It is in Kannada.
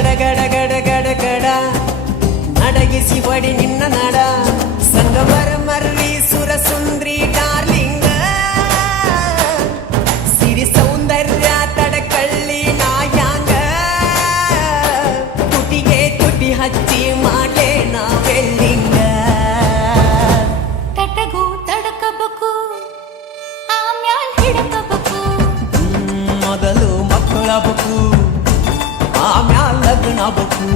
ಗಡ ಗಡ ಗಡ ಗಡ ಗಡ ನಡಗಿಸಿ ಹೊಡಿ ನಿನ್ನ ನಡ ಸಂಗಮರ ಮರ್ರಿ ಸುರ ಸುಂದ್ರಿ ಡಾರ್ಲಿಂಗ ಸಿರಿ ಸೌಂದರ್ಯ ತಡಕಳ್ಳಿ ನಾಯಾಂಗ ತುಟಿಗೆ ತುಟಿ ಹಚ್ಚಿ ಮಾಡೇ ನಾವೆಲ್ಲಿಂಗ ತಟಗೂ ತಡಕಬೇಕು ಆಮ್ಯಾಲ್ ಹಿಡಕಬೇಕು ಮೊದಲು ಮಕ್ಕಳಬೇಕು ಆಮ್ಯಾಲ ಲಗ್ನ ಬೇಕು